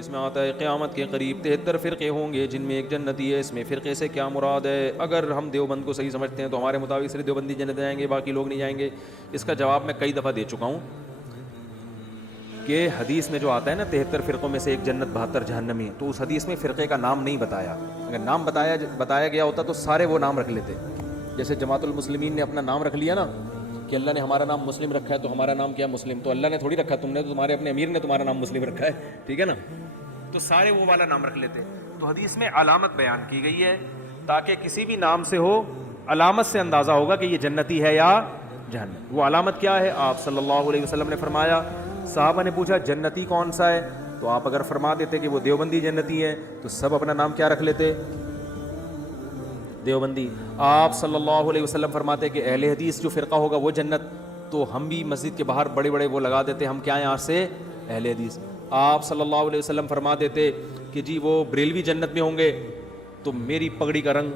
حدیث میں آتا ہے قیامت کے قریب 73 فرقے ہوں گے جن میں ایک جنتی ہے. اس میں فرقے سے کیا مراد ہے؟ اگر ہم دیوبند کو صحیح سمجھتے ہیں تو ہمارے مطابق صرف دیوبندی جنت جائیں گے, باقی لوگ نہیں جائیں گے. اس کا جواب میں کئی دفعہ دے چکا ہوں کہ حدیث میں جو آتا ہے نا 73 فرقوں میں سے ایک جنت 72 جہنمی, تو اس حدیث میں فرقے کا نام نہیں بتایا. اگر نام بتایا گیا ہوتا تو سارے وہ نام رکھ لیتے. جیسے جماعت المسلمین نے اپنا نام رکھ لیا نا کہ اللہ نے ہمارا نام مسلم رکھا ہے تو ہمارا نام کیا مسلم, تو اللہ نے تھوڑی رکھا, تم نے تو, تمہارے اپنے امیر نے تمہارا نام مسلم رکھا ہے, ٹھیک ہے نا, تو سارے وہ والا نام رکھ لیتے. تو حدیث میں علامت بیان کی گئی ہے تاکہ کسی بھی نام سے ہو علامت سے اندازہ ہوگا کہ یہ جنتی ہے یا جہنم. وہ علامت کیا ہے؟ آپ صلی اللہ علیہ وسلم نے فرمایا, صحابہ نے پوچھا جنتی کون سا ہے, تو آپ اگر فرما دیتے کہ وہ دیوبندی جنتی ہے تو سب اپنا نام کیا رکھ لیتے؟ دیوبندی. آپ صلی اللہ علیہ وسلم فرماتے کہ اہل حدیث جو فرقہ ہوگا وہ جنت, تو ہم بھی مسجد کے باہر بڑے بڑے وہ لگا دیتے, ہم کیا ہیں آج سے اہل حدیث. آپ صلی اللہ علیہ وسلم فرما دیتے کہ جی وہ بریلوی جنت میں ہوں گے, تو میری پگڑی کا رنگ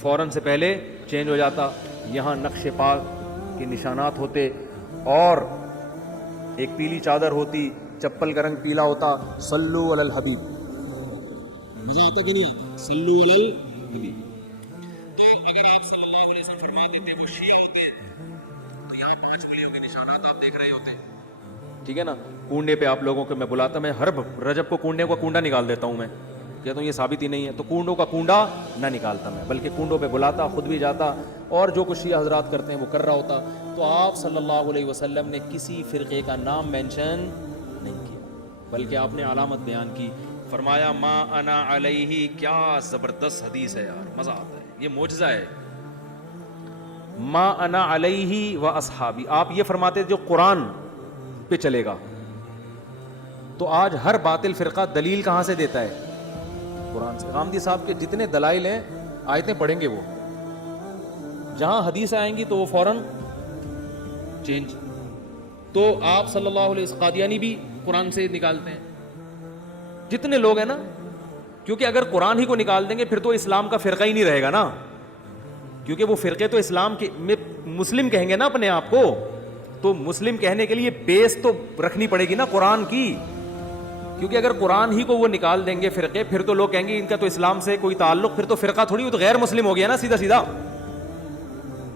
فوراً سے پہلے چینج ہو جاتا, یہاں نقش پاک کے نشانات ہوتے, اور ایک پیلی چادر ہوتی, چپل کا رنگ پیلا ہوتا. صلو علی الحبیب, مزہ آتا کہ نہیں آتا؟ صلو علی الحبیب. تو اگر آپ صلی اللہ علیہ وسلم فرما دیتے وہ شیعہ ہوتے ہیں تو یہاں 5 انگلیوں کے نشانات آپ دیکھ رہے ہوتے, ٹھیک ہے نا. کنڈے پہ آپ لوگوں کو میں بلاتا, میں ہر رجب کو کنڈے کا کنڈا نکال دیتا ہوں, میں کہتا ہوں یہ ثابت ہی نہیں ہے, تو کنڈوں کا کنڈا نہ نکالتا میں, بلکہ کنڈوں پہ بلاتا, خود بھی جاتا, اور جو کچھ شیعہ حضرات کرتے ہیں وہ کر رہا ہوتا. تو آپ صلی اللہ علیہ وسلم نے کسی فرقے کا نام مینشن نہیں کیا, بلکہ آپ نے علامت بیان کی. فرمایا ما انا علیہ, کیا زبردست حدیث ہے یار, مزہ آتا ہے, یہ معجزہ ہے. ما انا علیہ و اصحابی, آپ یہ فرماتے جو قرآن پہ چلے گا, تو آج ہر باطل فرقہ دلیل کہاں سے دیتا ہے؟ قرآن سے. غامدی صاحب کے جتنے دلائل ہیں آیتیں پڑھیں گے, وہ جہاں حدیث آئیں گی تو وہ فوراً چینج. تو آپ صلی اللہ علیہ وسلم قادیانی بھی قرآن سے نکالتے ہیں, جتنے لوگ ہیں نا, کیونکہ اگر قرآن ہی کو نکال دیں گے پھر تو اسلام کا فرقہ ہی نہیں رہے گا نا, کیونکہ وہ فرقے تو اسلام کے میں مسلم کہیں گے نا اپنے آپ کو, تو مسلم کہنے کے لیے بیس تو رکھنی پڑے گی نا قرآن کی, کیونکہ اگر قرآن ہی کو وہ نکال دیں گے فرقے, پھر تو لوگ کہیں گے ان کا تو اسلام سے کوئی تعلق, پھر تو فرقہ تھوڑی, وہ تو غیر مسلم ہو گیا نا سیدھا سیدھا.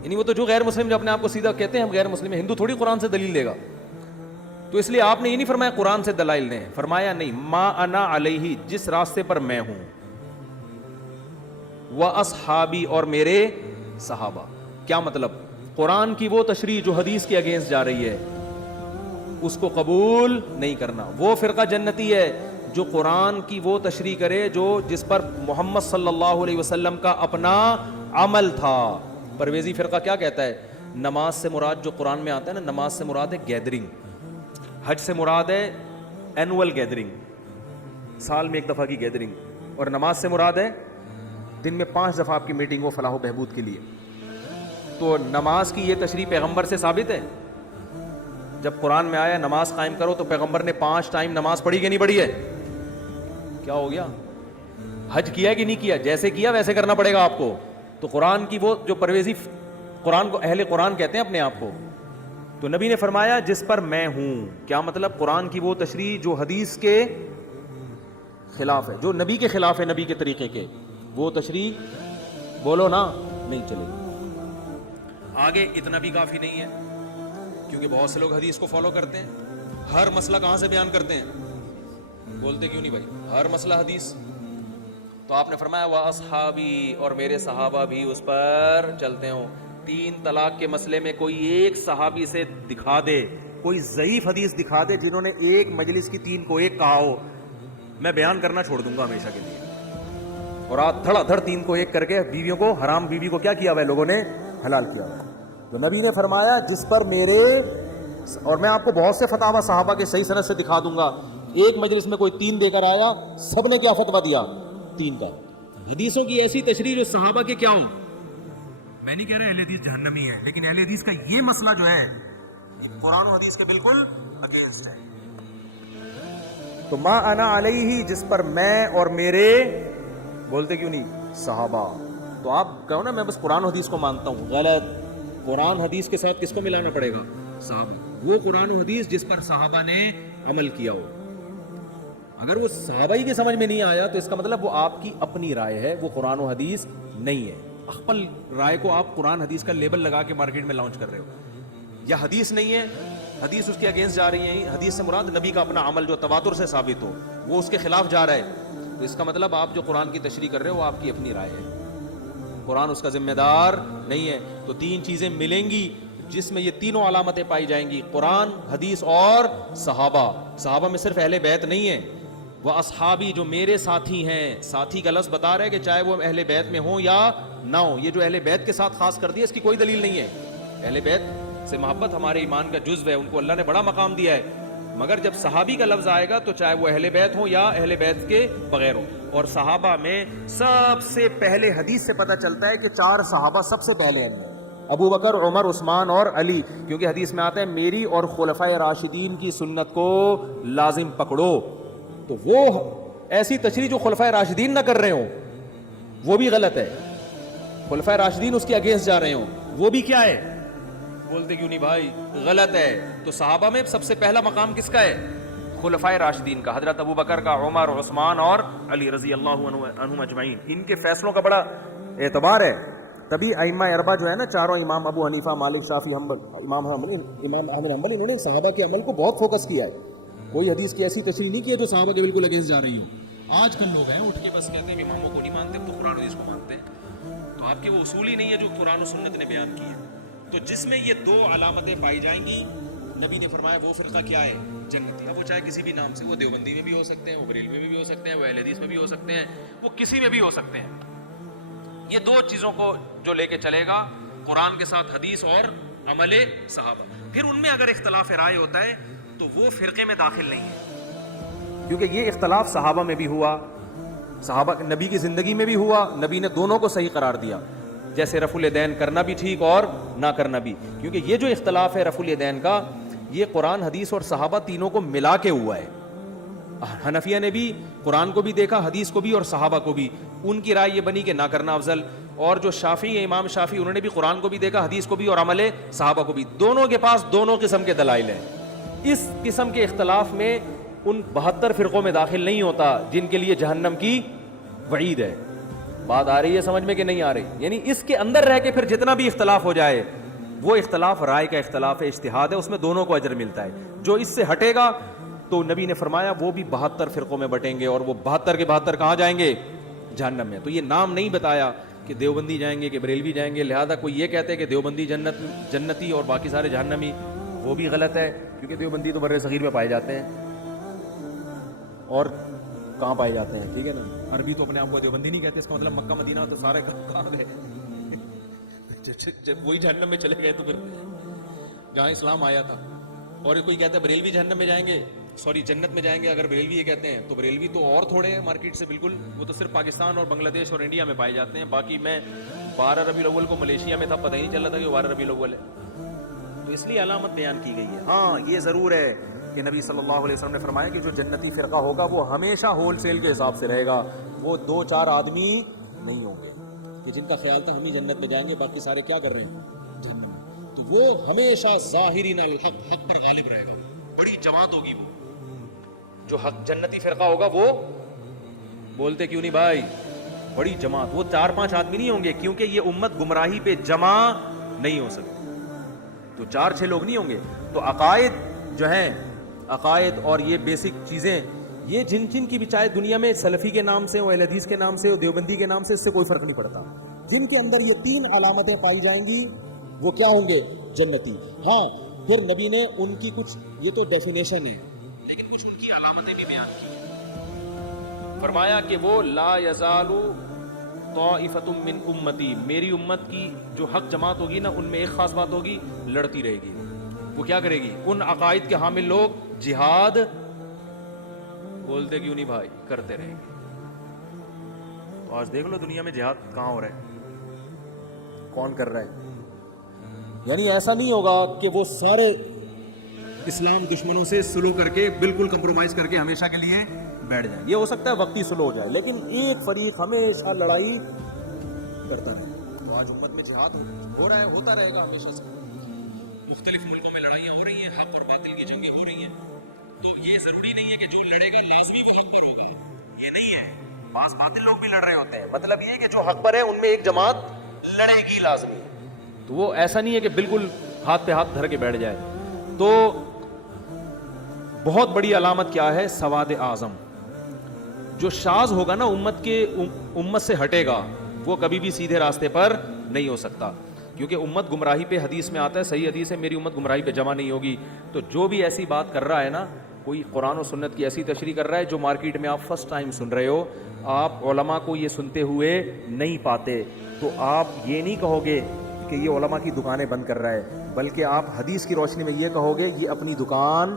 یعنی وہ تو جو غیر مسلم جو اپنے آپ کو سیدھا کہتے ہیں ہم غیر مسلم ہیں, ہندو تھوڑی قرآن سے دلیل دے گا. تو اس لیے آپ نے یہ نہیں فرمایا قرآن سے دلائل دیں, فرمایا نہیں, ما انا علیہ, جس راستے پر میں ہوں, و اصحابی, اور میرے صحابہ. کیا مطلب؟ قرآن کی وہ تشریح جو حدیث کے اگینسٹ جا رہی ہے اس کو قبول نہیں کرنا. وہ فرقہ جنتی ہے جو قرآن کی وہ تشریح کرے جس پر محمد صلی اللہ علیہ وسلم کا اپنا عمل تھا. پرویزی فرقہ کیا کہتا ہے؟ نماز سے مراد جو قرآن میں آتا ہے نا, نماز سے مراد ہے گیدرنگ, حج سے مراد ہے اینول گیدرنگ, سال میں ایک دفعہ کی گیدرنگ, اور نماز سے مراد ہے دن میں 5 دفعہ آپ کی میٹنگ ہو فلاح و بہبود کے لیے. تو نماز کی یہ تشریح پیغمبر سے ثابت ہے؟ جب قرآن میں آیا نماز قائم کرو تو پیغمبر نے 5 ٹائم نماز پڑھی کہ نہیں پڑھی ہے؟ کیا ہو گیا؟ حج کیا کہ نہیں کیا؟ جیسے کیا ویسے کرنا پڑے گا آپ کو. تو قرآن کی وہ جو پرویزی, قرآن کو اہل قرآن کہتے ہیں اپنے آپ کو, تو نبی نے فرمایا جس پر میں ہوں. کیا مطلب؟ قرآن کی وہ تشریح جو حدیث کے خلاف ہے, جو نبی کے خلاف ہے, نبی کے طریقے کے, وہ تشریح بولو نا نہیں چلے گی. آگے اتنا بھی کافی نہیں ہے, کیونکہ بہت سے لوگ حدیث کو فالو کرتے ہیں, ہر مسئلہ کہاں سے بیان کرتے ہیں؟ بولتے کیوں نہیں بھائی, ہر مسئلہ حدیث. تو آپ نے فرمایا وَأَصْحَابِي, اور میرے صحابہ بھی اس پر چلتے ہوں. 3 طلاق کے مسئلے میں کوئی ایک صحابی سے دکھا دے, کوئی ضعیف حدیث دکھا دے جنہوں نے ایک مجلس کی 3 کو ایک کہا ہو, میں بیان کرنا چھوڑ دوں گا ہمیشہ کے لیے. اور آج دھڑا دھڑ 3 کو ایک کر کے بیویوں کو, حرام بیوی کو کیا کیا ہوا ہے لوگوں نے؟ حلال کیا ہوا ہے. تو نبی نے فرمایا جس پر میرے, اور میں آپ کو بہت سے فتاوی صحابہ کے صحیح سند سے دکھا دوں گا, ایک مجلس میں کوئی 3 دے کر آیا, سب نے کیا فتویٰ دیا؟ 3 کا. حدیثوں کی ایسی تشریح جو صحابہ کے کیا ہوں. میں نہیں کہہ رہا اہل حدیث جہنمی ہے, لیکن اہل حدیث کا یہ مسئلہ جو ہے قرآن و حدیث کے بالکل اگینسٹ ہے. تو ما انا علیہ, جس پر میں اور میرے, بولتے کیوں نہیں؟ صحابہ. تو آپ کہو نا میں بس قرآن و حدیث کو مانتا ہوں, غلط. قرآن حدیث کے ساتھ کس کو ملانا پڑے گا؟ صحابہ. وہ قرآن و حدیث جس پر صحابہ نے عمل کیا ہو. اگر وہ صحابہ ہی کی سمجھ میں نہیں آیا تو اس کا مطلب وہ آپ کی اپنی رائے ہے, وہ قرآن و حدیث نہیں ہے. اپل رائے کو آپ قرآن حدیث کا لیبل لگا کے مارکیٹ میں لانچ کر رہے ہو, یا حدیث نہیں ہے, حدیث اس کے اگینسٹ جا رہی ہے. حدیث سے مراد نبی کا اپنا عمل جو تواتر سے ثابت ہو, وہ اس کے خلاف جا رہا ہے, تو اس کا مطلب آپ جو قرآن کی تشریح کر رہے ہو وہ آپ کی اپنی رائے ہے, قرآن اس کا ذمہ دار نہیں ہے. تو تین چیزیں ملیں گی جس میں یہ تینوں علامتیں پائی جائیں گی, قرآن, حدیث اور صحابہ. صحابہ میں صرف اہل بیت نہیں ہے, وہ اصحابی جو میرے ساتھی ہیں. ساتھی کا لفظ بتا رہے ہیں کہ چاہے وہ اہل بیت میں ہوں یا نہ ہوں. یہ جو اہل بیت کے ساتھ خاص کر دیا اس کی کوئی دلیل نہیں ہے. اہل بیت سے محبت ہمارے ایمان کا جزو ہے, ان کو اللہ نے بڑا مقام دیا ہے, مگر جب صحابی کا لفظ آئے گا تو چاہے وہ اہل بیت ہوں یا اہل بیت کے بغیر ہوں. اور صحابہ میں سب سے پہلے حدیث سے پتہ چلتا ہے کہ 4 صحابہ سب سے پہلے ہیں, ابو بکر, عمر, عثمان اور علی, کیونکہ حدیث میں آتا ہے میری اور خلفائے راشدین کی سنت کو لازم پکڑو. تو وہ ایسی تشریح جو خلفائے راشدین نہ کر رہے ہوں وہ بھی غلط ہے, خلفائے راشدین اس کے اگینسٹ جا رہے ہوں وہ بھی کیا ہے, بولتے کیوں نہیں بھائی, غلط ہے. تو صحابہ میں سب سے پہلا مقام کس کا ہے, خلفائے راشدین کا, حضرت ابو بکر کا, عمر, عثمان اور علی رضی اللہ عنہم اجمعین. ان کے فیصلوں کا بڑا اعتبار ہے. تبھی ائمہ اربعہ جو ہے نا, چاروں امام, ابو حنیفہ, مالک, شافعی, حنبل, امام احمد حنبل, انہوں نے صحابہ کے عمل کو بہت فوکس کیا ہے. کوئی حدیث کی ایسی تشریح نہیں کی ہے جو صحابہ کے بالکل اگینسٹ جا رہی ہو. آج کل لوگ ہیں اٹھ کے بس کہتے ہیں اماموں کو نہیں مانتے تو قرآن حدیث کو مانتے ہیں. تو آپ کے وہ اصول ہی نہیں ہے جو قرآن و سنت نے بیان کی ہے. تو جس میں یہ 2 علامتیں پائی جائیں گی, نبی نے فرمایا وہ فرقہ کیا ہے, جنتی. اب وہ چاہے کسی بھی نام سے, وہ دیوبندی میں بھی ہو سکتے ہیں, وہ بریلوی میں بھی ہو سکتے ہیں, وہ اہل حدیث میں بھی ہو سکتے ہیں, وہ کسی میں بھی ہو سکتے ہیں. یہ 2 چیزوں کو جو لے کے چلے گا, قرآن کے ساتھ حدیث اور عمل صحابہ, پھر ان میں اگر اختلاف رائے ہوتا ہے تو وہ فرقے میں داخل نہیں ہے, کیونکہ یہ اختلاف صحابہ میں بھی ہوا, صحابہ نبی کی زندگی میں بھی ہوا, نبی نے دونوں کو صحیح قرار دیا. جیسے رفع الیدین کرنا بھی ٹھیک اور نہ کرنا بھی, کیونکہ یہ جو اختلاف ہے رفع الیدین کا, یہ قرآن, حدیث اور صحابہ تینوں کو ملا کے ہوا ہے. حنفیہ نے بھی قرآن کو بھی دیکھا, حدیث کو بھی اور صحابہ کو بھی, ان کی رائے یہ بنی کہ نہ کرنا افضل. اور جو شافعی ہے, امام شافعی, انہوں نے بھی قرآن کو بھی دیکھا, حدیث کو بھی اور عمل صحابہ کو بھی, دونوں کے پاس دونوں قسم کے دلائل ہیں. اس قسم کے اختلاف میں ان 72 فرقوں میں داخل نہیں ہوتا جن کے لیے جہنم کی وعید ہے. بات آ رہی ہے سمجھ میں کہ نہیں آ رہی؟ یعنی اس کے اندر رہ کے پھر جتنا بھی اختلاف ہو جائے وہ اختلاف رائے کا اختلاف ہے, اجتہاد ہے, اس میں دونوں کو اجر ملتا ہے. جو اس سے ہٹے گا تو نبی نے فرمایا وہ بھی 72 فرقوں میں بٹیں گے, اور وہ 72 کے 72 کہاں جائیں گے, جہنم میں. تو یہ نام نہیں بتایا کہ دیوبندی جائیں گے کہ بریلوی جائیں گے, لہذا کوئی یہ کہتے ہیں کہ دیوبندی جنتی اور باقی سارے جہنمی, وہ بھی غلط ہے, کیونکہ دیوبندی تو بر صغیر میں پائے جاتے ہیں, اور کہاں پائے جاتے ہیں, ٹھیک ہے نا. عربی تو اپنے آپ کو دیوبندی نہیں کہتے, اس کا مطلب مکہ مدینہ تو سارے کہاں گئے, جب وہی جہنم میں چلے گئے تو پھر جہاں اسلام آیا تھا. اور کوئی کہتا ہے بریلوی جہنم میں جائیں گے, سوری جنت میں جائیں گے, اگر بریلوی یہ کہتے ہیں تو بریلوی تو اور تھوڑے ہیں مارکیٹ سے بالکل, وہ تو صرف پاکستان اور بنگلہ دیش اور انڈیا میں پائے جاتے ہیں. باقی میں 12 ربیع الاول کو ملیشیا میں تھا, پتہ ہی نہیں چل رہا تھا کہ 12 ربیع الاول ہے. تو اس لیے علامت بیان کی گئی ہے. ہاں یہ ضرور ہے کہ نبی صلی اللہ علیہ وسلم نے فرمایا کہ جو جنتی فرقہ ہوگا وہ ہمیشہ ہول سیل کے حساب سے رہے گا, وہ 2-4 آدمی نہیں ہوں گے کہ جن کا خیال تھا ہم ہی جنت میں جائیں گے, باقی سارے کیا کر رہے ہیں, جہنم میں. تو وہ ہمیشہ ظاہرین الحق, حق پر غالب رہے گا. بڑی جماعت ہوگی وہ, جو حق جنتی فرقہ ہوگا وہ, بولتے کیوں نہیں بھائی, بڑی جماعت, وہ 4-5 آدمی نہیں ہوں گے, کیونکہ یہ امت گمراہی پہ جمع نہیں ہو سکتی, تو 4-6 لوگ نہیں ہوں گے. تو عقائد جو ہیں, عقائد اور یہ بیسک چیزیں, یہ جن کی بھی چاہے دنیا میں سلفی کے نام سے ہو, اہل حدیث کے نام سے ہو, دیوبندی کے نام سے, اس سے کوئی فرق نہیں پڑتا. جن کے اندر یہ 3 علامتیں پائی جائیں گی وہ کیا ہوں گے, جنتی. ہاں پھر نبی نے ان کی کچھ, یہ تو ڈیفینیشن ہے, لیکن کچھ ان کی علامتیں بھی بیان کی ہیں. فرمایا کہ وہ لا یزال طائفۃ من امتی, میری امت کی جو حق جماعت ہوگی نا, ان میں ایک خاص بات ہوگی, لڑتی رہے گی. وہ کیا کرے گی, ان عقائد کے حامل لوگ جہاد, بولتے کیوں نہیں بھائی, کرتے رہیں گے. تو آج دیکھ لو دنیا میں جہاد کہاں ہو رہا ہے, کون کر رہا ہے. یعنی ایسا نہیں ہوگا کہ وہ سارے اسلام دشمنوں سے سلو کر کے, بالکل کمپرومائز کر کے ہمیشہ کے لیے بیٹھ جائیں. یہ ہو سکتا ہے وقتی سلو ہو جائے, لیکن ایک فریق ہمیشہ لڑائی کرتا رہے. تو آج امت میں جہاد ہو رہا ہے, ہوتا رہے گا ہمیشہ سے. مختلف ملکوں میں لڑائیاں ہو رہی ہیں, حق اور باطل کی جنگیں ہو رہی ہیں, تو یہ ضروری نہیں ہے کہ جو لڑے گا لازمی وہ حق پر ہوگا، یہ نہیں ہے. بعض باطل لوگ بھی لڑ رہے ہوتے ہیں، مطلب یہ ہے کہ جو حق پر ہے ان میں ایک جماعت لڑے گی لازمی. تو وہ ایسا نہیں ہے کہ بالکل ہاتھ پہ ہاتھ دھر کے بیٹھ جائے. تو بہت بڑی علامت کیا ہے؟ سواد اعظم. جو شاذ ہوگا نا امت سے ہٹے گا، وہ کبھی بھی سیدھے راستے پر نہیں ہو سکتا، کیونکہ امت گمراہی پہ حدیث میں آتا ہے، صحیح حدیث ہے، میری امت گمراہی پہ جمع نہیں ہوگی. تو جو بھی ایسی بات کر رہا ہے نا، کوئی قرآن و سنت کی ایسی تشریح کر رہا ہے جو مارکیٹ میں آپ فرسٹ ٹائم سن رہے ہو، آپ علماء کو یہ سنتے ہوئے نہیں پاتے، تو آپ یہ نہیں کہو گے کہ یہ علماء کی دکانیں بند کر رہا ہے، بلکہ آپ حدیث کی روشنی میں یہ کہو گے یہ اپنی دکان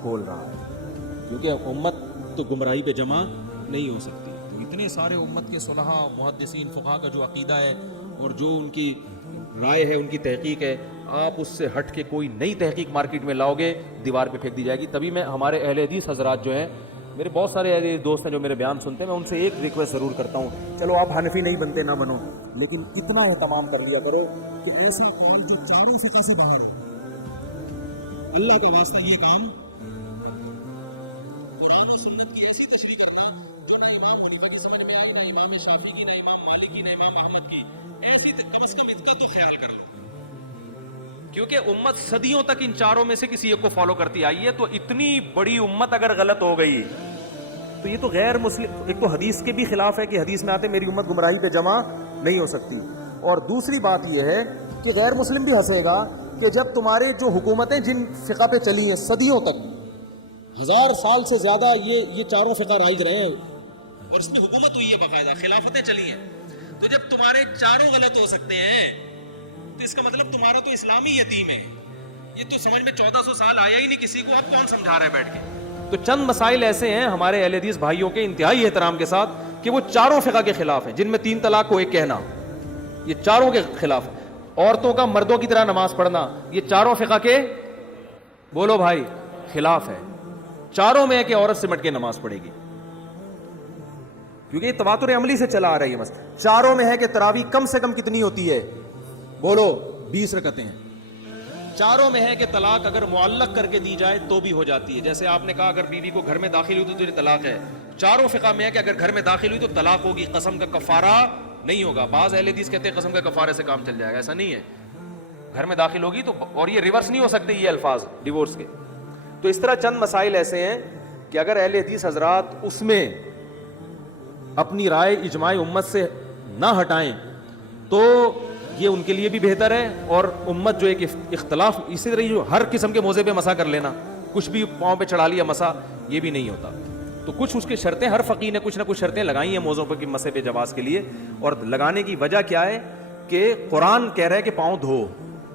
کھول رہا ہے، کیونکہ امت تو گمراہی پہ جمع نہیں ہو سکتی. تو اتنے سارے امت کے صلحاء، محدثین، فقہا کا جو عقیدہ ہے اور جو ان کی رائے ہے، ان کی تحقیق ہے، آپ اس سے ہٹ کے کوئی نئی تحقیق مارکیٹ میں لاؤ گے، دیوار پہ پھینک دی جائے گی. تبھی میں ہمارے اہل حدیث حضرات جو ہیں، میرے بہت سارے اہل دوست ہیں جو میرے بیان سنتے ہیں، میں ان سے ایک ریکویسٹ ضرور کرتا ہوں، چلو آپ حنفی نہیں بنتے نہ بنو، لیکن اتنا اہتمام کر لیا کرو کہ ایسا کام جو چاروں فقہ سے باہر ہو، اللہ کا واسطہ یہ کام قرآن و سنت کی ایسی تشریح کرنا جو نہ امام حنیفہ کی سمجھ میں آئی، نہ امام شافعی کی، نہ امام مالک کی، نہ امام احمد کی، ایسی کم از کم اس کا تو خیال کر لو. کیونکہ امت صدیوں تک ان چاروں میں سے کسی ایک کو فالو کرتی آئی ہے، تو اتنی بڑی امت اگر غلط ہو گئی تو یہ تو غیر مسلم، ایک تو حدیث کے بھی خلاف ہے کہ حدیث میں آتے میری امت گمراہی پہ جمع نہیں ہو سکتی، اور دوسری بات یہ ہے کہ غیر مسلم بھی ہنسے گا کہ جب تمہارے جو حکومتیں جن فقہ پہ چلی ہیں صدیوں تک، 1000 سال سے زیادہ یہ چاروں فقہ رائج رہے ہیں اور اس میں حکومت ہوئی ہے، باقاعدہ خلافتیں چلی ہیں، تو جب تمہارے چاروں غلط ہو سکتے ہیں تو اس کا مطلب تمہارا تو اسلامی یتیم ہے. یہ تو سمجھ میں 1400 سال آیا ہی نہیں کسی کو، اب کون سمجھا رہا ہے بیٹھ کے. تو چند مسائل ایسے ہیں ہمارے اہل حدیث بھائیوں کے انتہائی احترام کے ساتھ کہ وہ چاروں فقہ کے خلاف ہیں، جن میں 3 طلاق کو ایک کہنا، یہ چاروں کے خلاف. عورتوں کا مردوں کی طرح نماز پڑھنا، یہ چاروں فقہ کے، بولو بھائی، خلاف ہے. چاروں میں ہے کہ عورت سمٹ کے نماز پڑھے گی، کیونکہ یہ تواتر عملی سے چلا آ رہی ہے. مسئلہ چاروں میں ہے کہ تراویح کم سے کم کتنی ہوتی ہے، بولو 20 رکعتیں ہیں. چاروں میں ہے کہ طلاق اگر معلق کر کے دی جائے تو بھی ہو جاتی ہے، جیسے آپ نے کہا اگر بیوی کو گھر میں داخل ہوئی تو تجھے طلاق ہے. چاروں فقہ میں ہے کہ اگر گھر میں داخل ہوئی تو طلاق ہوگی، قسم کا کفارہ نہیں ہوگا. بعض اہل حدیث کہتے ہیں قسم کا کفارے سے کام چل جائے گا، ایسا نہیں ہے، گھر میں داخل ہوگی تو، اور یہ ریورس نہیں ہو سکتے یہ الفاظ ڈیورس کے. تو اس طرح چند مسائل ایسے ہیں کہ اگر اہل حدیث حضرات اس میں اپنی رائے اجماع امت سے نہ ہٹائیں تو یہ ان کے لیے بھی بہتر ہے، اور امت جو ایک اختلاف، اسی طرح جو ہر قسم کے موضوع پہ مسا کر لینا، کچھ بھی پاؤں پہ چڑھا لیا مسا، یہ بھی نہیں ہوتا. تو کچھ اس کی شرطیں، ہر فقیہ نے کچھ نہ کچھ شرطیں لگائی ہیں موضوع پہ کہ مسے پہ جواز کے لیے، اور لگانے کی وجہ کیا ہے کہ قرآن کہہ رہا ہے کہ پاؤں دھو،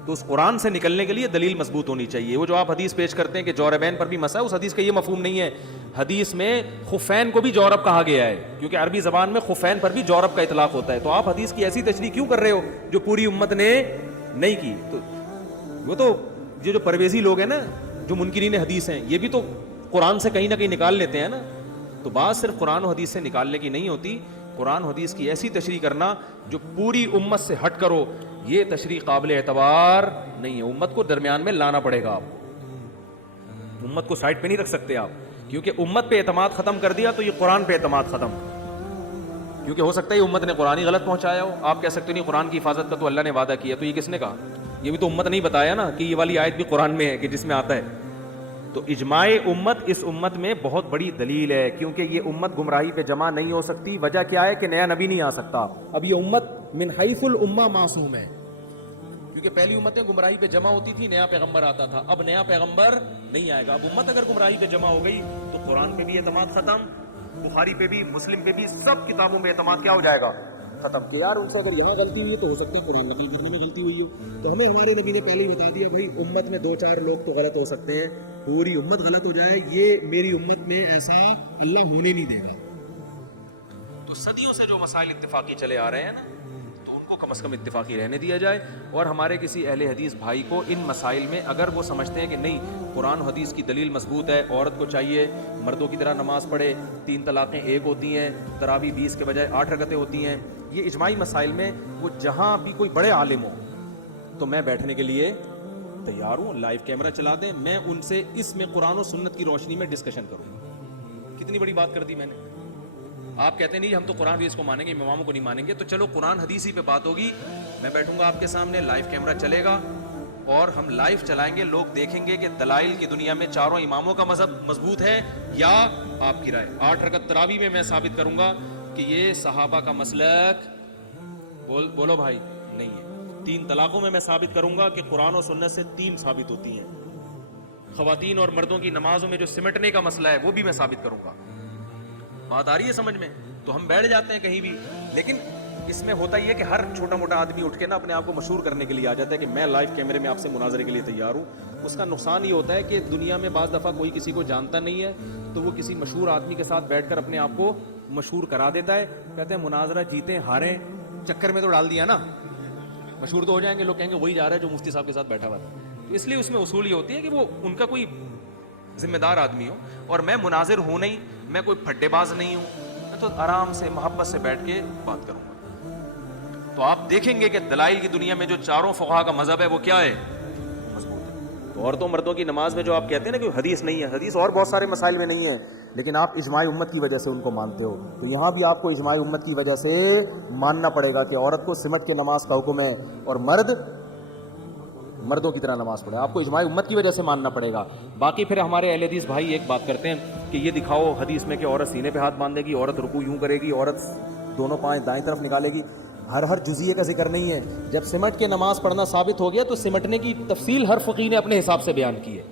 تو اس قرآن سے نکلنے کے لیے دلیل مضبوط ہونی چاہیے. وہ جو آپ حدیث پیش کرتے ہیں کہ جوربین پر بھی مسا ہے، اس حدیث کا یہ مفہوم نہیں ہے. حدیث میں خفین کو بھی جورب کہا گیا ہے، کیونکہ عربی زبان میں خفین پر بھی جورب کا اطلاق ہوتا ہے. تو آپ حدیث کی ایسی تشریح کیوں کر رہے ہو جو پوری امت نے نہیں کی؟ تو وہ تو یہ جو پرویزی لوگ ہیں نا، جو منکرین حدیث ہیں، یہ بھی تو قرآن سے کہیں نہ کہیں نکال لیتے ہیں نا. تو بات صرف قرآن و حدیث سے نکالنے کی نہیں ہوتی، قرآن و حدیث کی ایسی تشریح کرنا جو پوری امت سے ہٹ کرو، یہ تشریح قابل اعتبار نہیں ہے. امت کو درمیان میں لانا پڑے گا، آپ امت کو سائڈ پہ نہیں رکھ سکتے آپ، کیونکہ امت پہ اعتماد ختم کر دیا تو یہ قرآن پہ اعتماد ختم، کیونکہ ہو سکتا ہے امت نے قرآن ہی غلط پہنچایا ہو. آپ کہہ سکتے نہیں قرآن کی حفاظت کا تو اللہ نے وعدہ کیا، تو یہ کس نے کہا؟ یہ بھی تو امت نہیں بتایا نا کہ یہ والی آیت بھی قرآن میں ہے کہ جس میں آتا ہے. تو اجماع امت اس امت میں بہت بڑی دلیل ہے، کیونکہ یہ امت گمراہی پہ جمع نہیں ہو سکتی. وجہ کیا ہے کہ نیا نبی نہیں آ سکتا. اب یہ امت من حیث الامہ معصوم ہے، کیونکہ پہلی امتیں گمراہی پہ جمع ہوتی تھی، نیا پیغمبر آتا تھا. اب نیا پیغمبر نہیں آئے گا. اب امت اگر گمراہی پہ جمع ہو گئی تو قرآن پہ بھی اعتماد ختم، بخاری پہ بھی، مسلم پہ بھی، سب کتابوں پہ اعتماد کیا ہو جائے گا؟ ختم. کہ یار ان سے اگر یہاں غلطی ہوئی ہے تو ہو سکتا ہے قرآن نقل کرنے میں غلطی ہوئی ہو. تو ہمیں ہمارے نبی نے پہلے ہی بتا دیا بھائی امت میں 2-4 لوگ تو غلط ہو سکتے ہیں، پوری امت غلط ہو جائے یہ میری امت میں ایسا اللہ ہونے نہیں دے گا. تو صدیوں سے جو مسائل اتفاقی چلے آ رہے ہیں نا، تو ان کو کم از کم اتفاقی رہنے دیا جائے. اور ہمارے کسی اہل حدیث بھائی کو ان مسائل میں اگر وہ سمجھتے ہیں کہ نہیں قرآن و حدیث کی دلیل مضبوط ہے، عورت کو چاہیے مردوں کی طرح نماز پڑھے، 3 طلاقیں 1 ہوتی ہیں، تراویح 20 کے بجائے 8 رکعتیں ہوتی ہیں، یہ اجماعی مسائل میں وہ جہاں بھی کوئی بڑے عالم ہو تو میں بیٹھنے کے لیے تیار ہوں, لائیو کیمرہ چلا دیں, میں ان سے اس میں قرآن و سنت کی روشنی میں ڈسکشن کروں. کتنی بڑی بات کر دی میں نے. آپ کہتے ہیں نہیں ہم تو قرآن حدیث کو مانیں گے, اماموں کو نہیں مانیں گے, تو چلو قرآن حدیث ہی پہ بات ہوگی. میں بیٹھوں گا آپ کے سامنے, لائیو کیمرہ چلے گا اور ہم لائیو چلائیں گے, لوگ دیکھیں گے کہ دلائل کی دنیا میں چاروں اماموں کا مذہب مضبوط ہے یا آپ کی رائے. 8 رکعت تراویح میں میں ثابت کروں گا کہ یہ صحابہ کا مسلک بولو بھائی نہیں ہے. 3 طلاقوں میں ثابت کروں گا کہ قرآن و سنت سے 3 ثابت ہوتی ہیں. خواتین اور مردوں کی نمازوں میں جو سمٹنے کا مسئلہ ہے وہ بھی میں ثابت کروں گا. بات آ رہی ہے سمجھ میں؟ تو ہم بیٹھ جاتے ہیں کہیں بھی, لیکن اس میں ہوتا یہ ہے کہ ہر چھوٹا موٹا آدمی اٹھ کے نا اپنے آپ کو مشہور کرنے کے لیے آ جاتا ہے کہ میں لائیو کیمرے میں آپ سے مناظرے کے لیے تیار ہوں. اس کا نقصان یہ ہوتا ہے کہ دنیا میں بعض دفعہ کوئی کسی کو جانتا نہیں ہے تو وہ کسی مشہور آدمی کے ساتھ بیٹھ کر اپنے آپ کو مشہور کرا دیتا ہے. کہتے ہیں مناظرہ جیتے ہاریں, چکر میں تو ڈال دیا نا, مشہور تو ہو جائیں گے, لوگ کہیں گے وہی جا رہا ہے جو مفتی صاحب کے ساتھ بیٹھا ہوا تھا. تو اس لیے اس میں اصول یہ ہوتی ہے کہ وہ ان کا کوئی ذمہ دار آدمی ہو. اور میں مناظر ہوں نہیں, میں کوئی پھڈے باز نہیں ہوں, میں تو آرام سے محبت سے بیٹھ کے بات کروں گا. تو آپ دیکھیں گے کہ دلائل کی دنیا میں جو چاروں فقہا کا مذہب ہے وہ کیا ہے, مضبوط ہے. تو عورتوں مردوں کی نماز میں جو آپ کہتے ہیں نا کہ حدیث نہیں ہے, حدیث اور بہت سارے مسائل میں نہیں ہے, لیکن آپ اجماع امت کی وجہ سے ان کو مانتے ہو. تو یہاں بھی آپ کو اجماع امت کی وجہ سے ماننا پڑے گا کہ عورت کو سمٹ کے نماز کا حکم ہے اور مردوں کی طرح نماز پڑھے. آپ کو اجماع امت کی وجہ سے ماننا پڑے گا. باقی پھر ہمارے اہل حدیث بھائی ایک بات کرتے ہیں کہ یہ دکھاؤ حدیث میں کہ عورت سینے پہ ہاتھ باندھے گی, عورت رکوع یوں کرے گی, عورت دونوں پائیں دائیں طرف نکالے گی. ہر جزئیے کا ذکر نہیں ہے. جب سمٹ کے نماز پڑھنا ثابت ہو گیا تو سمٹنے کی تفصیل ہر فقیہ نے اپنے حساب سے بیان کی ہے.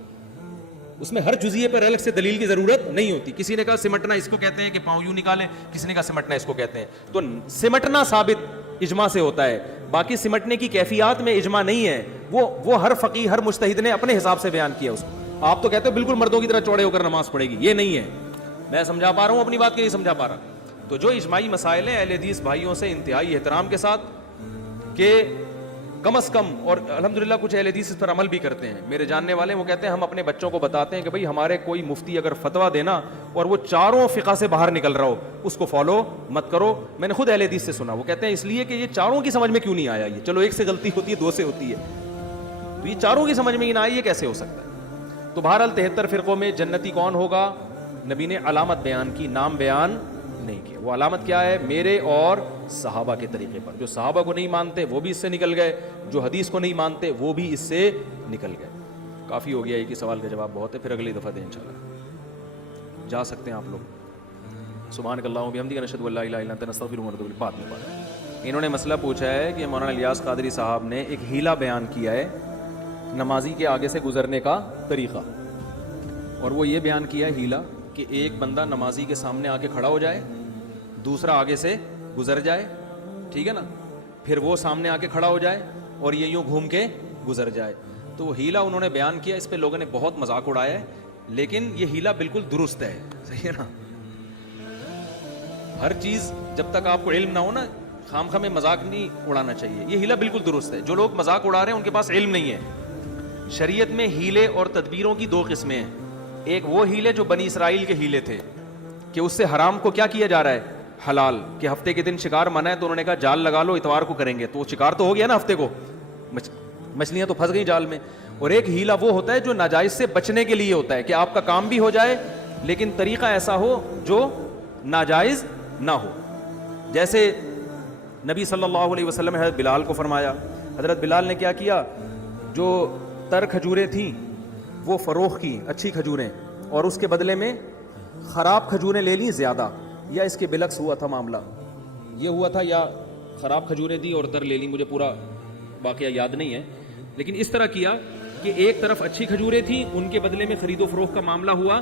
اس میں ہر جزئیے پر الگ سے دلیل کی ضرورت نہیں ہوتی. کسی نے کہا سمٹنا اس کو کہتے ہیں کہ پاؤں یوں نکالیں, کسی نے کہا سمٹنا اس کو کہتے ہیں. تو سمٹنا ثابت اجماع سے ہوتا ہے, باقی سمٹنے کی کیفیات میں اجماع نہیں ہے. وہ ہر فقیہ ہر مجتہد نے اپنے حساب سے بیان کیا اس کو. آپ تو کہتے ہو بالکل مردوں کی طرح چوڑے ہو کر نماز پڑھے گی, یہ نہیں ہے. میں سمجھا پا رہا ہوں اپنی بات کہ نہیں سمجھا پا رہا. تو جو اجماعی مسائل ہیں اہل حدیث بھائیوں سے انتہائی احترام کے ساتھ کہ کم از کم, اور الحمدللہ کچھ اہل حدیث اس پر عمل بھی کرتے ہیں, میرے جاننے والے, وہ کہتے ہیں ہم اپنے بچوں کو بتاتے ہیں کہ بھائی ہمارے کوئی مفتی اگر فتویٰ دینا اور وہ چاروں فقہ سے باہر نکل رہا ہو اس کو فالو مت کرو. میں نے خود اہل حدیث سے سنا, وہ کہتے ہیں اس لیے کہ یہ چاروں کی سمجھ میں کیوں نہیں آیا. یہ چلو ایک سے غلطی ہوتی ہے, 2 سے ہوتی ہے, تو یہ چاروں کی سمجھ میں ہی نہ آئی, یہ کیسے ہو سکتا ہے. تو بہرحال 73 فرقوں میں جنتی کون ہوگا, نبی نے علامت بیان کی, نام بیان نہیں کیا. وہ علامت کیا ہے, میرے اور صحابہ کے طریقے پر. جو صحابہ کو نہیں مانتے وہ بھی اس سے نکل گئے, جو حدیث کو نہیں مانتے وہ بھی اس سے نکل گئے. کافی ہو گیا, ایک ہی سوال کا جواب بہت ہے, پھر اگلی دفعہ دیں انشاءاللہ. جا سکتے ہیں آپ لوگ. سبحانک اللہم و بحمدک نشہد ان لا الہ الا انت نستغفرک ونتوب الیک. بعد میں انہوں نے مسئلہ پوچھا ہے کہ مولانا الیاس قادری صاحب نے ایک ہیلا بیان کیا ہے نمازی کے آگے سے گزرنے کا طریقہ, اور وہ یہ بیان کیا ہے ہیلا کہ ایک بندہ نمازی کے سامنے آ کے کھڑا ہو جائے, دوسرا آگے سے گزر جائے, ٹھیک ہے نا, پھر وہ سامنے آ کے کھڑا ہو جائے اور یہ یوں گھوم کے گزر جائے. تو وہ ہیلا انہوں نے بیان کیا, اس پہ لوگوں نے بہت مذاق اڑایا ہے, لیکن یہ ہیلا بالکل درست ہے. صحیح ہے نا. ہر چیز جب تک آپ کو علم نہ ہو نا, خام خواہ میں مذاق نہیں اڑانا چاہیے. یہ ہیلا بالکل درست ہے. جو لوگ مذاق اڑا رہے ہیں ان کے پاس علم نہیں ہے. شریعت میں ہیلے اور تدبیروں کی 2 قسمیں ہیں. ایک وہ ہیلے جو بنی اسرائیل کے ہیلے تھے کہ اس سے حرام کو کیا کیا جا رہا ہے, حلال, کہ ہفتے کے دن شکار منع ہے تو انہوں نے کہا جال لگا لو, اتوار کو کریں گے, تو شکار تو ہو گیا نا ہفتے کو, مچھلیاں تو پھنس گئی جال میں. اور ایک ہیلا وہ ہوتا ہے جو ناجائز سے بچنے کے لیے ہوتا ہے کہ آپ کا کام بھی ہو جائے لیکن طریقہ ایسا ہو جو ناجائز نہ ہو. جیسے نبی صلی اللہ علیہ وسلم نے حضرت بلال کو فرمایا, حضرت بلال نے کیا کیا, جو تر کھجوریں تھیں وہ فروخت کی, اچھی کھجوریں, اور اس کے بدلے میں خراب کھجوریں لے لیں زیادہ, یا اس کے بلکس ہوا تھا معاملہ, یہ ہوا تھا, یا خراب کھجوریں دی اور تر لے لی, مجھے پورا واقعہ یاد نہیں ہے, لیکن اس طرح کیا کہ ایک طرف اچھی کھجوریں تھیں, ان کے بدلے میں خرید و فروخت کا معاملہ ہوا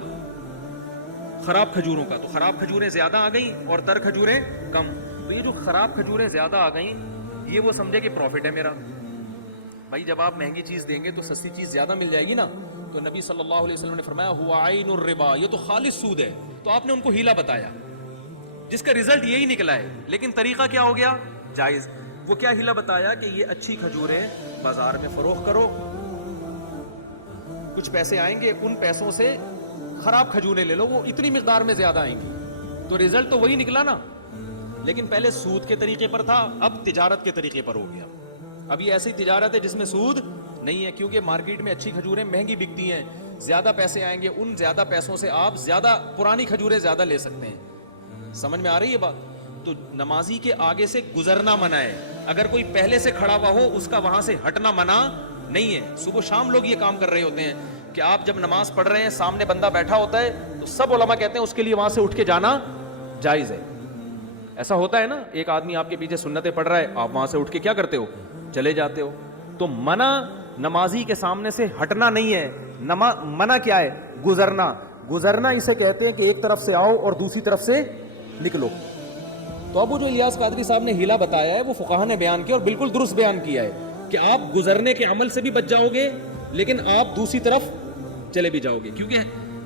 خراب کھجوروں کا, تو خراب کھجوریں زیادہ آ گئیں اور تر کھجوریں کم. تو یہ جو خراب کھجوریں زیادہ آ گئیں یہ وہ سمجھے کہ پروفٹ ہے میرا. بھائی جب آپ مہنگی چیز دیں گے تو سستی چیز زیادہ مل جائے گی نا. تو نبی صلی اللہ علیہ وسلم نے فرمایا ہوا عین الربا, یہ تو خالص سود ہے. تو آپ نے ان کو ہیلا بتایا جس کا رزلٹ یہی نکلا ہے, لیکن طریقہ کیا ہو گیا, جائز. وہ کیا ہیلا بتایا کہ یہ اچھی کھجوریں بازار میں فروخت کرو, کچھ پیسے آئیں گے, ان پیسوں سے خراب کھجوریں لے لو, وہ اتنی مقدار میں زیادہ آئیں گی. تو رزلٹ تو وہی نکلا نا, لیکن پہلے سود کے طریقے پر تھا, اب تجارت کے طریقے پر ہو گیا. اب یہ ایسی تجارت ہے جس میں سود نہیں ہے, کیونکہ مارکیٹ میں اچھی کھجوریں مہنگی بکتی ہیں, زیادہ پیسے آئیں گے, ان زیادہ پیسوں سے آپ زیادہ پرانی کھجوریں زیادہ لے سکتے ہیں. سمجھ میں آ رہی ہے بات؟ تو نمازی کے آگے سے گزرنا منع ہے. اگر کوئی پہلے سے کھڑا ہوا ہو اس کا وہاں سے ہٹنا منع نہیں ہے. صبح شام لوگ یہ کام کر رہے ہوتے ہیں کہ آپ جب نماز پڑھ رہے ہیں سامنے بندہ بیٹھا ہوتا ہے تو سب علماء کہتے ہیں اس کے لیے وہاں سے اٹھ کے جانا جائز ہے. ایسا ہوتا ہے نا, ایک آدمی آپ کے پیچھے سنتیں پڑھ رہا ہے, آپ وہاں سے اٹھ کے کیا کرتے ہو, چلے جاتے ہو. تو منع نمازی کے سامنے سے ہٹنا نہیں ہے, منع کیا ہے, گزرنا. گزرنا اسے کہتے ہیں کہ ایک طرف سے آؤ اور دوسری طرف سے نکلو. تو اب وہ جو الیاس قادری صاحب نے ہیلا بتایا ہے وہ فقہا نے بیان کیا اور بالکل درست بیان کیا ہے کہ آپ گزرنے کے عمل سے بھی بچ جاؤ گے لیکن آپ دوسری طرف چلے بھی جاؤ گے, کیونکہ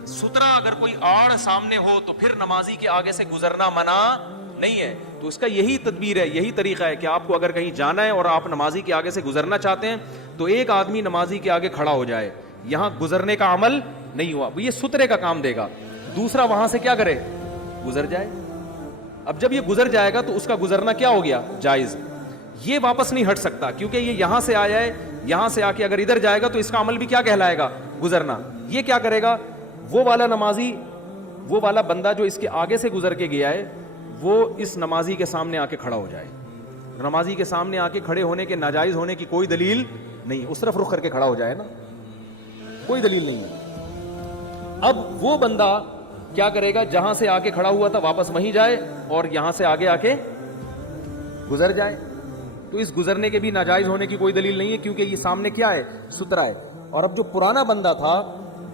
سترا اگر کوئی آڑ سامنے ہو تو پھر نمازی کے آگے سے گزرنا منع نہیں ہے. تو اس کا یہی تدبیر ہے, یہی طریقہ ہے کہ آپ کو اگر کہیں جانا ہے اور آپ نمازی کے آگے سے گزرنا چاہتے ہیں تو ایک آدمی نمازی کے آگے کھڑا ہو جائے, یہاں گزرنے کا عمل نہیں ہوا, یہ سترے کا کام دے گا, دوسرا وہاں سے کیا کرے, گزر جائے. اب جب یہ گزر جائے گا تو اس کا گزرنا کیا ہو گیا, جائز. یہ واپس نہیں ہٹ سکتا کیونکہ یہ یہاں سے آیا ہے, یہاں سے آ کے اگر ادھر جائے گا تو اس کا عمل بھی کیا کہلائے گا, گزرنا. یہ کیا کرے گا, وہ والا نمازی, وہ والا بندہ جو اس کے آگے سے گزر کے گیا ہے وہ اس نمازی کے سامنے آ کے کھڑا ہو جائے. نمازی کے سامنے آ کے کھڑے ہونے کے ناجائز ہونے کی کوئی دلیل نہیں, اس طرف رخ کر کے کھڑا ہو جائے نا, کوئی دلیل نہیں ہے. اب وہ بندہ کیا کرے گا, جہاں سے آ کے کھڑا ہوا تھا واپس وہیں جائے اور یہاں سے آگے آ کے گزر جائے. تو اس گزرنے کے بھی ناجائز ہونے کی کوئی دلیل نہیں ہے کیونکہ یہ سامنے کیا ہے, سترا ہے. اور اب جو پرانا بندہ تھا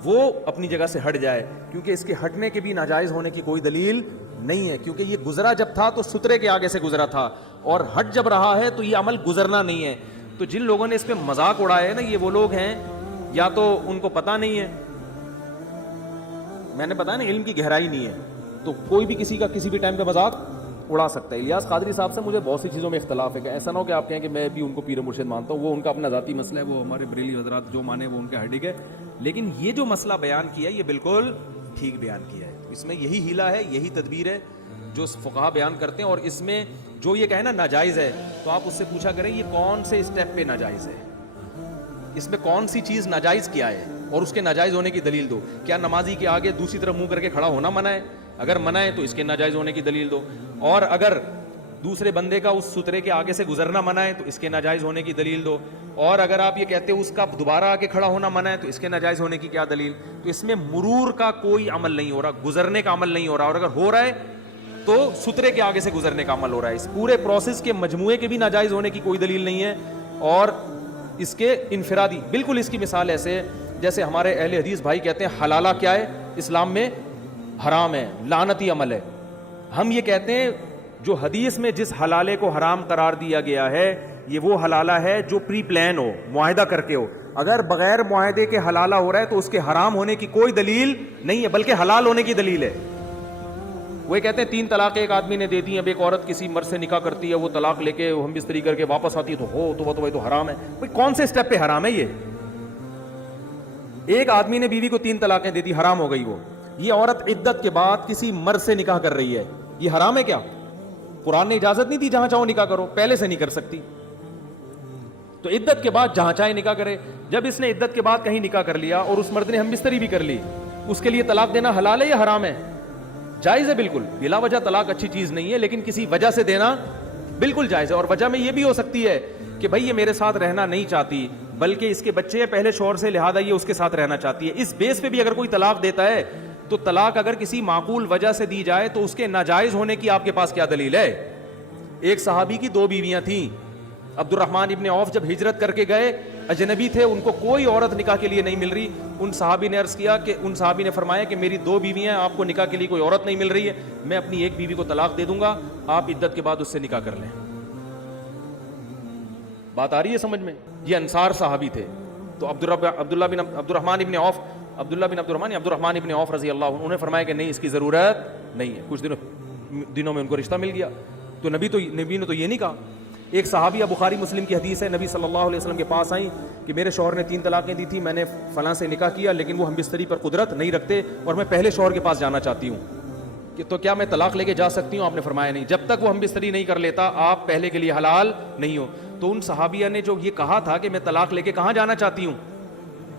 وہ اپنی جگہ سے ہٹ جائے کیونکہ اس کے ہٹنے کے بھی ناجائز ہونے کی کوئی دلیل نہیں ہے, کیونکہ یہ گزرا جب تھا تو سترے کے آگے سے گزرا تھا اور ہٹ جب رہا ہے تو یہ عمل گزرنا نہیں ہے. تو جن لوگوں نے اس پہ مذاق اڑایا ہے نا, یہ وہ لوگ ہیں یا تو ان کو پتہ نہیں ہے, میں نے بتایا نا علم کی گہرائی نہیں ہے, تو کوئی بھی کسی کا کسی بھی ٹائم پہ مذاق اڑا سکتا ہے. الیاس قادری صاحب سے مجھے بہت سی چیزوں میں اختلاف ہے, کہ ایسا نہ ہو کہ آپ کہیں کہ میں بھی ان کو پیر مرشد مانتا ہوں, وہ ان کا اپنا ذاتی مسئلہ ہے, وہ ہمارے بریلی حضرات جو مانے وہ ان کا ہیڈک ہے. لیکن یہ جو مسئلہ بیان کیا ہے یہ بالکل ٹھیک بیان کیا ہے. اس میں یہی ہیلا ہے, یہی تدبیر ہے جو فقہا بیان کرتے ہیں. اور اس میں جو یہ کہے نا ناجائز ہے تو آپ اس سے پوچھا کریں یہ کون سے اسٹیپ پہ ناجائز ہے, اس میں کون سی چیز ناجائز کیا ہے اور اس کے ناجائز ہونے کی دلیل دو. کیا نمازی کے آگے دوسری طرف منہ کر کے کھڑا ہونا منع ہے؟ اگر منع ہے تو اس کے ناجائز ہونے کی دلیل دو. اور اگر دوسرے بندے کا اس سترے کے آگے سے گزرنا منع ہے تو اس کے ناجائز ہونے کی دلیل دو. اور اگر آپ یہ کہتے ہو اس کا دوبارہ آ کے کھڑا ہونا منع ہے تو اس کے ناجائز ہونے کی کیا دلیل؟ تو اس میں مرور کا کوئی عمل نہیں ہو رہا, گزرنے کا عمل نہیں ہو رہا, اور اگر ہو رہا ہے تو سترے کے آگے سے گزرنے کا عمل ہو رہا ہے. اس پورے پروسیس کے مجموعے کے بھی ناجائز ہونے کی کوئی دلیل نہیں ہے. اور اس کے انفرادی بالکل اس کی مثال ایسے ہے جیسے ہمارے اہل حدیث بھائی کہتے ہیں حلالہ کیا ہے, اسلام میں حرام ہے, لعنتی عمل ہے. ہم یہ کہتے ہیں جو حدیث میں جس حلالے کو حرام قرار دیا گیا ہے یہ وہ حلالہ ہے جو پری پلان ہو, معاہدہ کر کے ہو. اگر بغیر معاہدے کے حلالہ ہو رہا ہے تو اس کے حرام ہونے کی کوئی دلیل نہیں ہے بلکہ حلال ہونے کی دلیل ہے. وہ کہتے ہیں 3 طلاق ایک آدمی نے دے دی, اب ایک عورت کسی مرد سے نکاح کرتی ہے, وہ طلاق لے کے ہم بستری کر کے واپس آتی ہے تو ہو تو حرام ہے. بھائی کون سے اسٹیپ پہ حرام ہے یہ؟ ایک آدمی نے بیوی کو 3 طلاقیں دے دی, حرام ہو گئی وہ. یہ عورت عدت کے بعد کسی مرد سے نکاح کر رہی ہے, یہ حرام ہے کیا؟ قرآن نے اجازت نہیں دی جہاں چاہو نکاح کرو, پہلے سے نہیں کر سکتی تو عدت کے بعد جہاں چاہے نکاح کرے. جب اس نے عدت کے بعد کہیں نکاح کر لیا اور اس مرد نے ہم بستری بھی کر لی, اس کے لیے طلاق دینا حلال ہے یا حرام ہے؟ جائز ہے بالکل. بلا وجہ طلاق اچھی چیز نہیں ہے لیکن کسی وجہ سے دینا بالکل جائز ہے. اور وجہ میں یہ بھی ہو سکتی ہے کہ بھائی یہ میرے ساتھ رہنا نہیں چاہتی بلکہ اس کے بچے پہلے شوہر سے, لہذا یہ اس کے ساتھ رہنا چاہتی ہے. اس بیس پہ بھی اگر کوئی طلاق دیتا ہے تو طلاق اگر کسی معقول وجہ سے دی جائے تو اس کے ناجائز ہونے کی آپ کے پاس کیا دلیل ہے؟ ایک صحابی کی 2 بیویاں تھیں. عبد الرحمن ابن عوف جب ہجرت کر کے گئے, اجنبی تھے, ان کو کوئی عورت نکاح کے لیے نہیں مل رہی. ان صحابی نے عرض کیا کہ ان صحابی نے فرمایا کہ میری 2 بیویاں, آپ کو نکاح کے لیے کوئی عورت نہیں مل رہی ہے, میں اپنی ایک بیوی کو طلاق دے دوں گا, آپ عدت کے بعد اس سے نکاح کر لیں. بات آ رہی ہے سمجھ میں؟ یہ انصار صحابی تھے. تو عبد الرحمن ابن عوف رضی اللہ عنہ, انہوں نے فرمایا کہ نہیں اس کی ضرورت نہیں ہے. کچھ دنوں میں ان کو رشتہ مل گیا. تو نبی نے تو یہ نہیں کہا. ایک صحابیہ, بخاری مسلم کی حدیث ہے, نبی صلی اللہ علیہ وسلم کے پاس آئیں کہ میرے شوہر نے 3 طلاقیں دی تھی, میں نے فلاں سے نکاح کیا لیکن وہ ہم بستری پر قدرت نہیں رکھتے اور میں پہلے شوہر کے پاس جانا چاہتی ہوں. کہ تو کیا میں طلاق لے کے جا سکتی ہوں؟ آپ نے فرمایا نہیں، جب تک وہ ہم بستری نہیں کر لیتا آپ پہلے کے لیے حلال نہیں ہو. تو ان صحابیہ نے جو یہ کہا تھا کہ میں طلاق لے کے کہاں جانا چاہتی ہوں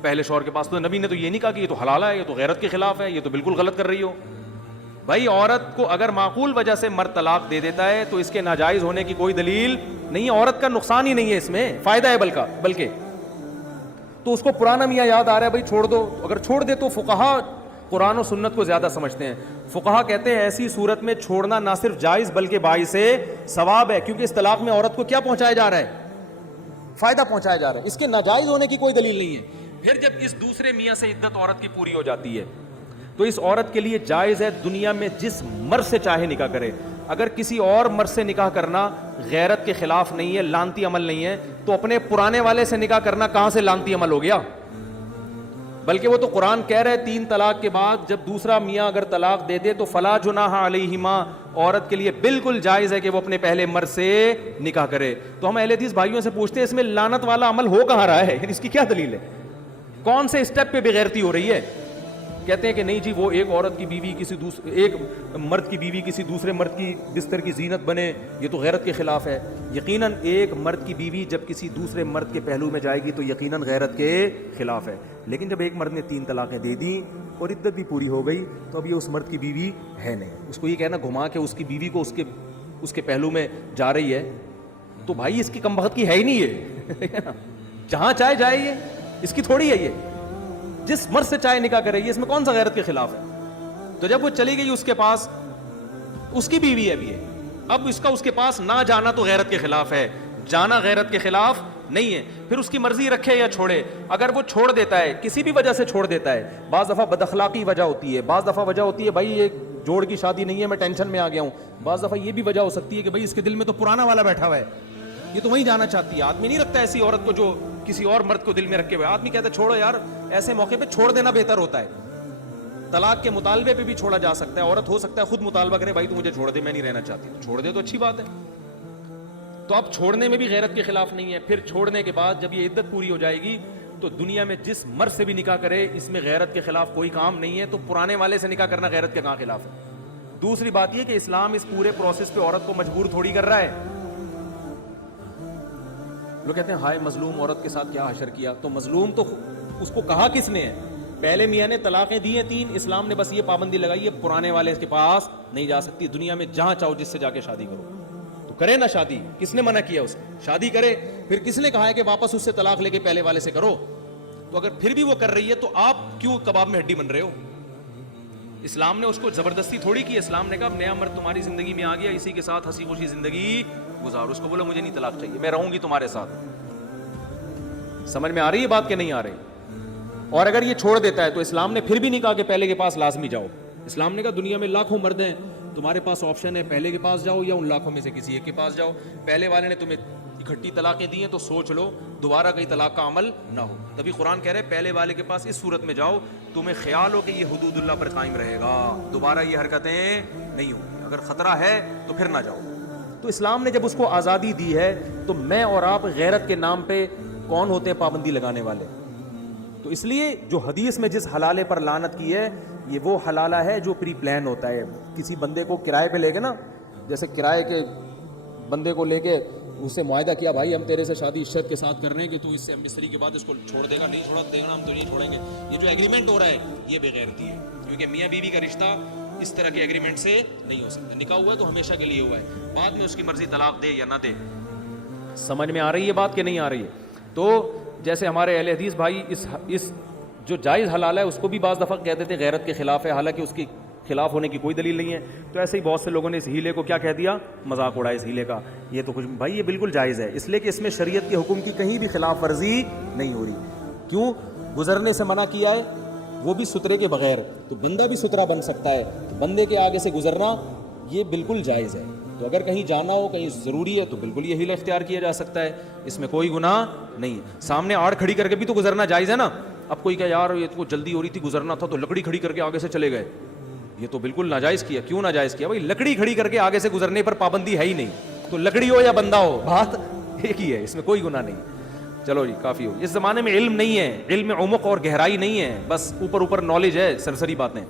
پہلے شوہر کے پاس، تو نبی نے تو یہ نہیں کہا کہ یہ تو حلال ہے، یہ تو غیرت کے خلاف ہے، یہ تو بالکل غلط کر رہی ہو. بھائی عورت کو اگر معقول وجہ سے مرد طلاق دے دیتا ہے تو اس کے ناجائز ہونے کی کوئی دلیل نہیں ہے، عورت کا نقصان ہی نہیں ہے، اس میں فائدہ ہے بلکہ. تو اس کو پرانا میاں یاد آ رہا ہے بھائی چھوڑ دو. اگر چھوڑ دے تو فقہا قرآن و سنت کو زیادہ سمجھتے ہیں. فقہا کہتے ہیں ایسی صورت میں چھوڑنا نہ صرف جائز بلکہ باعث ثواب ہے، کیونکہ اس طلاق میں عورت کو کیا پہنچایا جا رہا ہے؟ فائدہ پہنچایا جا رہا ہے، اس کے ناجائز ہونے کی کوئی دلیل نہیں ہے. پھر جب اس دوسرے میاں سے عدت عورت کی پوری ہو جاتی ہے تو اس عورت کے لیے جائز ہے دنیا میں جس مرد سے چاہے نکاح کرے. اگر کسی اور مرد سے نکاح کرنا غیرت کے خلاف نہیں ہے، لعنتی عمل نہیں ہے، تو اپنے پرانے والے سے نکاح کرنا کہاں سے لعنتی عمل ہو گیا؟ بلکہ وہ تو قرآن کہہ رہے 3 طلاق کے بعد جب دوسرا میاں اگر طلاق دے دے تو فلا جناح علیہما، عورت کے لیے بالکل جائز ہے کہ وہ اپنے پہلے مرد سے نکاح کرے. تو ہم اہل حدیث بھائیوں سے پوچھتے ہیں اس میں لعنت والا عمل ہو کہاں رہا ہے؟ اس کی کیا دلیل ہے؟ کون سے اسٹیپ پہ بغیرتی ہو رہی ہے؟ کہتے ہیں کہ نہیں جی وہ ایک عورت کی بیوی ایک مرد کی بیوی کسی دوسرے مرد کی بستر کی زینت بنے، یہ تو غیرت کے خلاف ہے. یقیناً ایک مرد کی بیوی جب کسی دوسرے مرد کے پہلو میں جائے گی تو یقیناً غیرت کے خلاف ہے. لیکن جب ایک مرد نے 3 طلاقیں دے دیں اور عدت بھی پوری ہو گئی تو اب یہ اس مرد کی بیوی ہے نہیں. اس کو یہ کہنا گھما کے اس کی بیوی کو اس کے پہلو میں جا رہی ہے تو بھائی اس کی کم بخت کی ہے ہی نہیں ہے. جہاں چاہے جائے، یہ اس کی تھوڑی ہے، یہ جس مرد سے چاہے نکاح کرے، اس میں کون سا غیرت کے خلاف ہے؟ تو جب وہ چلی گئی اس کے پاس، اس کی بیوی ہے بھی ہے، اب اس کے پاس نہ جانا تو غیرت کے خلاف ہے، جانا غیرت کے خلاف نہیں ہے. پھر اس کی مرضی رکھے یا چھوڑے. اگر وہ چھوڑ دیتا ہے کسی بھی وجہ سے چھوڑ دیتا ہے، بعض دفعہ بد اخلاقی وجہ ہوتی ہے، بعض دفعہ وجہ ہوتی ہے بھائی یہ جوڑ کی شادی نہیں ہے میں ٹینشن میں آ گیا ہوں، بعض دفعہ یہ بھی وجہ ہو سکتی ہے کہ بھائی اس کے دل میں تو پرانا والا بیٹھا ہوا ہے، یہ تو وہیں جانا چاہتی ہے. آدمی نہیں رکھتا ایسی عورت کو جو کسی اور مرد کو دل میں رکھے ہوئے. آدمی کہتا ہے چھوڑو یار، ایسے موقع پہ چھوڑ دینا بہتر ہوتا ہے. طلاق کے مطالبے پہ بھی چھوڑا جا سکتا ہے. عورت ہو سکتا ہے خود مطالبہ کرے بھائی تو مجھے چھوڑ دے، میں نہیں رہنا چاہتی، تو چھوڑ دے تو اچھی بات ہے. تو اب چھوڑنے میں بھی غیرت کے خلاف نہیں ہے. پھر چھوڑنے کے بعد جب یہ عدت پوری ہو جائے گی تو دنیا میں جس مرد سے بھی نکاح کرے اس میں غیرت کے خلاف کوئی کام نہیں ہے. تو پرانے والے سے نکاح کرنا غیرت کے کہاں خلاف ہے؟ دوسری بات یہ کہ اسلام اس پورے پروسیس پہ عورت کو مجبور تھوڑی کر رہا ہے. لوگ کہتے ہیں ہائے مظلوم عورت کے ساتھ کیا حشر کیا. تو مظلوم تو اس کو کہا کس نے ہے؟ پہلے میاں نے طلاقیں دی ہیں 3، اسلام نے بس یہ پابندی لگائی ہے پرانے والے کے پاس نہیں جا سکتی. دنیا میں جہاں چاہو جس سے جا کے شادی کرو تو کرے نا شادی. کس نے منع کیا اس کو؟ شادی کرے. پھر کس نے کہا ہے کہ واپس اس سے طلاق لے کے پہلے والے سے کرو؟ تو اگر پھر بھی وہ کر رہی ہے تو آپ کیوں کباب میں ہڈی بن رہے ہو؟ اسلام نے اس کو زبردستی تھوڑی کی. اسلام نے کہا نیا مرد تمہاری زندگی میں آ گیا، اسی کے ساتھ ہنسی خوشی زندگی گزارو. اس کو بولا مجھے نہیں طلاق چاہیے، میں رہوں گی تمہارے ساتھ. سمجھ میں آ رہی ہے بات کہ نہیں آ رہی؟ اور اگر یہ چھوڑ دیتا ہے تو اسلام نے پھر بھی نہیں کہا کہ پہلے کے پاس لازمی جاؤ. اسلام نے کہا دنیا میں لاکھوں مرد ہیں، تمہارے پاس آپشن ہے پہلے کے پاس جاؤ یا ان لاکھوں میں سے کسی ایک کے پاس جاؤ. پہلے والے نے تمہیں اکٹھی طلاقیں دی ہیں تو سوچ لو دوبارہ کہیں طلاق کا عمل نہ ہو. تبھی قرآن کہہ رہے پہلے والے کے پاس اس صورت میں جاؤ تمہیں خیال ہو کہ یہ حدود اللہ پر قائم رہے گا، دوبارہ یہ حرکتیں نہیں ہوں، اگر خطرہ ہے تو پھر نہ جاؤ. تو اسلام نے جب اس کو آزادی دی ہے تو میں اور آپ غیرت کے نام پہ کون ہوتے ہیں پابندی لگانے والے؟ تو اس لیے جو حدیث میں جس حلالے پر لعنت کی ہے یہ وہ حلالہ ہے جو پری پلان ہوتا ہے. کسی بندے کو کرائے پہ لے کے نا، جیسے کرائے کے بندے کو لے کے اس سے معاہدہ کیا بھائی ہم تیرے سے شادی اس شرط کے ساتھ کر رہے ہیں کہ تو اس سے مستری کے بعد اس کو چھوڑ دے گا، نہیں چھوڑ دے گا ہم تو نہیں چھوڑیں گے. یہ جو ایگریمنٹ ہو رہا ہے یہ بے غیرتی ہے، کیونکہ میاں بیوی کا رشتہ اس طرح کے ایگریمنٹ سے نہیں ہو سکتا. نکاح ہوا ہے تو ہمیشہ کے لیے ہوا ہے، بعد میں اس کی مرضی طلاق دے یا نہ دے. سمجھ میں آ رہی ہے بات کہ نہیں آ رہی ہے؟ تو جیسے ہمارے اہل حدیث بھائی اس جو جائز حلال ہے اس کو بھی بعض دفعہ کہتے تھے غیرت کے خلاف ہے، حالانکہ اس کی خلاف ہونے کی کوئی دلیل نہیں ہے. تو ایسے ہی بہت سے لوگوں نے اس ہیلے کو کیا کہہ دیا؟ مذاق اڑایا اس ہیلے کا. یہ تو کچھ بھائی یہ بالکل جائز ہے، اس لیے کہ اس میں شریعت کے حکم کی کہیں بھی خلاف ورزی نہیں ہو رہی. کیوں؟ گزرنے سے منع کیا ہے وہ بھی سترے کے بغیر، تو بندہ بھی سترا بن سکتا ہے. بندے کے آگے سے گزرنا یہ بالکل جائز ہے. تو اگر کہیں جانا ہو کہیں ضروری ہے تو بالکل یہ ہیلا اختیار کیا جا سکتا ہے، اس میں کوئی گناہ نہیں. سامنے آڑ کھڑی کر کے بھی تو گزرنا جائز ہے نا. اب کوئی کہ یار یہ تو جلدی ہو رہی تھی گزرنا تھا تو لکڑی کھڑی کر کے آگے سے چلے گئے، یہ تو بالکل ناجائز کیا. کیوں ناجائز کیا؟ بھائی لکڑی کھڑی کر کے آگے سے گزرنے پر پابندی ہے ہی نہیں. تو لکڑی ہو یا بندہ ہو بات ایک ہی ہے، اس میں کوئی گناہ نہیں. چلو جی کافی ہو. اس زمانے میں علم نہیں ہے، علم میں عمق اور گہرائی نہیں ہے، بس اوپر اوپر نالج ہے، سرسری باتیں.